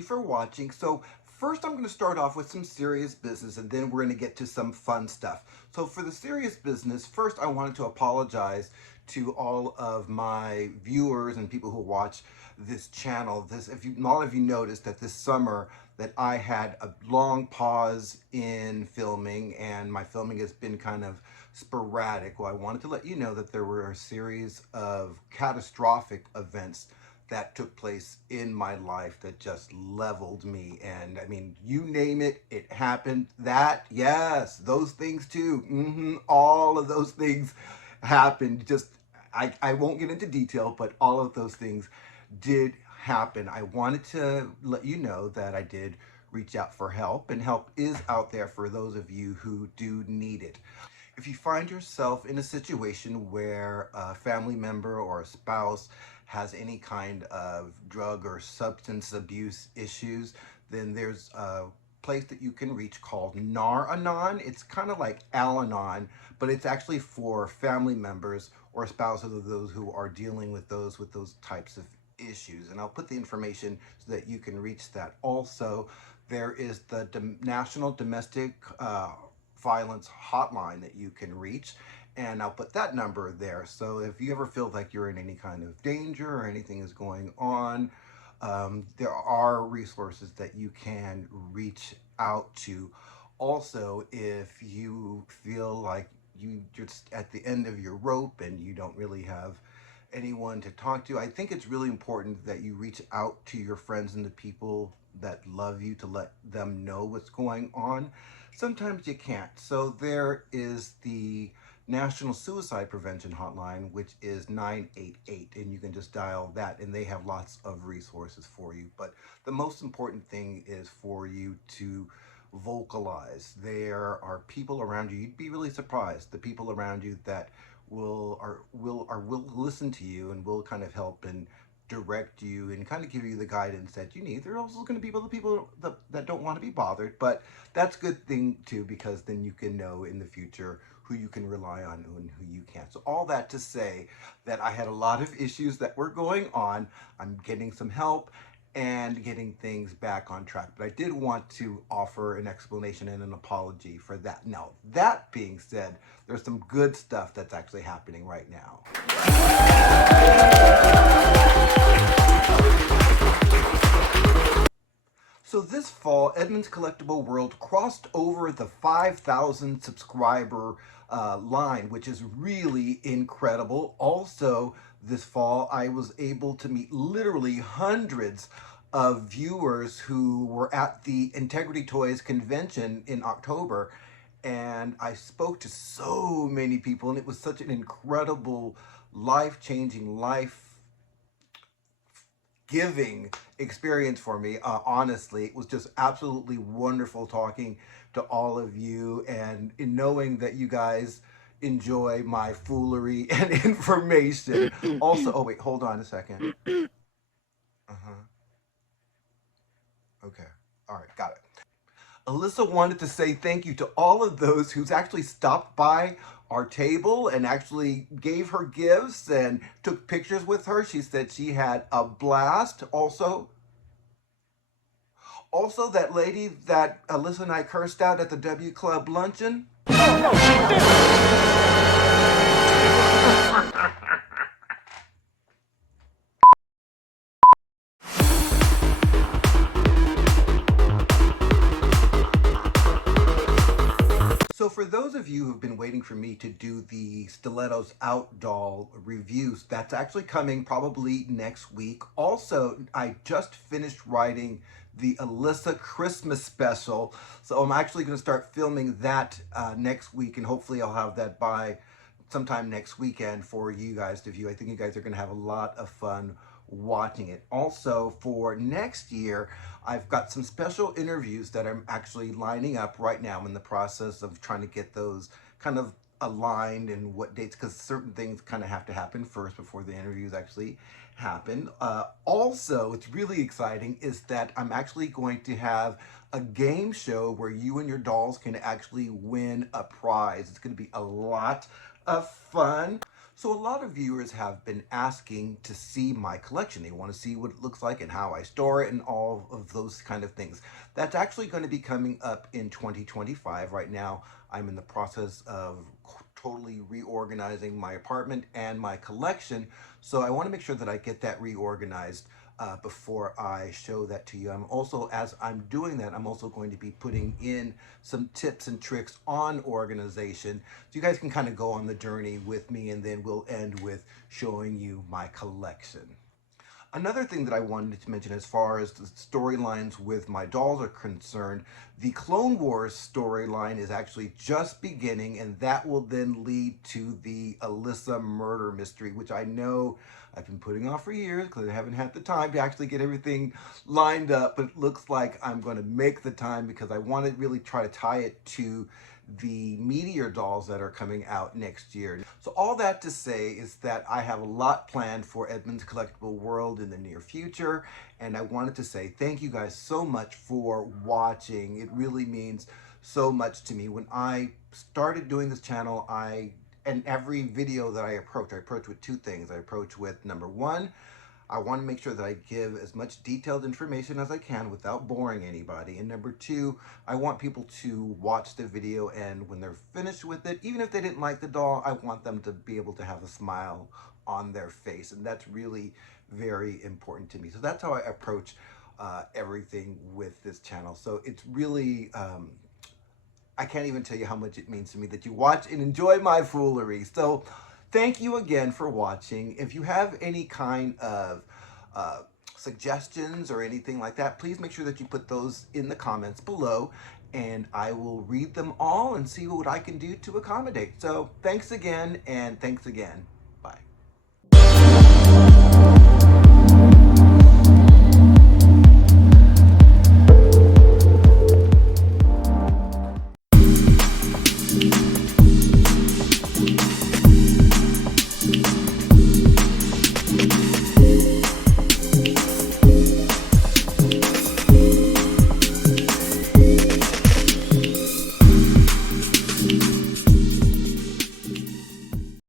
you for watching. So first I'm going to start off with some serious business, and then we're going to get to some fun stuff. So for the serious business, first I wanted to apologize to all of my viewers and people who watch this channel. If you, a lot of you noticed that this summer that I had a long pause in filming, and my filming has been kind of sporadic. Well, I wanted to let you know that there were a series of catastrophic events that took place in my life that just leveled me. And I mean, you name it, it happened. That, yes, those things too. All of those things happened. Just, I won't get into detail, but all of those things did happen. I wanted to let you know that I did reach out for help, and help is out there for those of you who do need it. If you find yourself in a situation where a family member or a spouse has any kind of drug or substance abuse issues, then there's a place that you can reach called Nar-Anon. It's kind of like Al-Anon, but it's actually for family members or spouses of those who are dealing with those types of issues. And I'll put the information so that you can reach that. Also, there is the National Domestic Violence Hotline that you can reach, and I'll put that number there. So if you ever feel like you're in any kind of danger or anything is going on, there are resources that you can reach out to. Also, if you feel like you're just at the end of your rope and you don't really have anyone to talk to, I think it's really important that you reach out to your friends and the people that love you to let them know what's going on. Sometimes you can't. So there is the National Suicide Prevention Hotline, which is 988, and you can just dial that, and they have lots of resources for you. But the most important thing is for you to vocalize. There are people around you. You'd be really surprised, the people around you that will listen to you and will kind of help and direct you and kind of give you the guidance that you need. There are also going to be people that don't want to be bothered, but that's a good thing too, because then you can know in the future who you can rely on and who you can't. So all that to say that I had a lot of issues that were going on. I'm getting some help and getting things back on track. But I did want to offer an explanation and an apology for that. Now, that being said, there's some good stuff that's actually happening right now. So this fall, Edmond'S Collectible World crossed over the 5,000 subscriber line, which is really incredible. Also, this fall, I was able to meet literally hundreds of viewers who were at the Integrity Toys convention in October, and I spoke to so many people, and it was such an incredible, life-changing, life-giving experience for me. Honestly, it was just absolutely wonderful talking to all of you, and in knowing that you guys enjoy my foolery and information. Also, oh wait, hold on a second. Okay, all right, got it. ALYSA wanted to say thank you to all of those who's actually stopped by our table and actually gave her gifts and took pictures with her. She said she had a blast. Also, that lady that ALYSA and I cursed out at the W Club luncheon. So for those of you who've been waiting for me to do the Stilettos Out doll reviews, that's actually coming probably next week. Also, I just finished writing the ALYSA Christmas special, so I'm actually going to start filming that next week, and hopefully I'll have that by sometime next weekend for you guys to view. I think you guys are going to have a lot of fun watching it. Also, for next year, I've got some special interviews that I'm actually lining up right now. I'm in the process of trying to get those kind of aligned and what dates, because certain things kind of have to happen first before the interviews actually happen. Also, what's really exciting is that I'm actually going to have a game show where you and your dolls can actually win a prize. It's going to be a lot of fun. So a lot of viewers have been asking to see my collection. They want to see what it looks like and how I store it and all of those kind of things. That's actually going to be coming up in 2025. Right now, I'm in the process of totally reorganizing my apartment and my collection. So I want to make sure that I get that reorganized before I show that to you. I'm also, as I'm doing that, I'm also going to be putting in some tips and tricks on organization so you guys can kind of go on the journey with me, and then we'll end with showing you my collection. Another thing that I wanted to mention as far as the storylines with my dolls are concerned, the Clone Wars storyline is actually just beginning, and that will then lead to the ALYSA murder mystery, which I know I've been putting off for years because I haven't had the time to actually get everything lined up, but it looks like I'm going to make the time because I want to really try to tie it to the Meteor dolls that are coming out next year. So all that to say is that I have a lot planned for Edmond's Collectible World in the near future, and I wanted to say thank you guys so much for watching. It really means so much to me. When I started doing this channel, and every video that I approach with two things. I approach with, number one, I want to make sure that I give as much detailed information as I can without boring anybody. And number two, I want people to watch the video, and when they're finished with it, even if they didn't like the doll, I want them to be able to have a smile on their face. And that's really very important to me. So that's how I approach everything with this channel. So it's really, I can't even tell you how much it means to me that you watch and enjoy my foolery. So thank you again for watching. If you have any kind of suggestions or anything like that, please make sure that you put those in the comments below, and I will read them all and see what I can do to accommodate. So thanks again, and thanks again. Bye.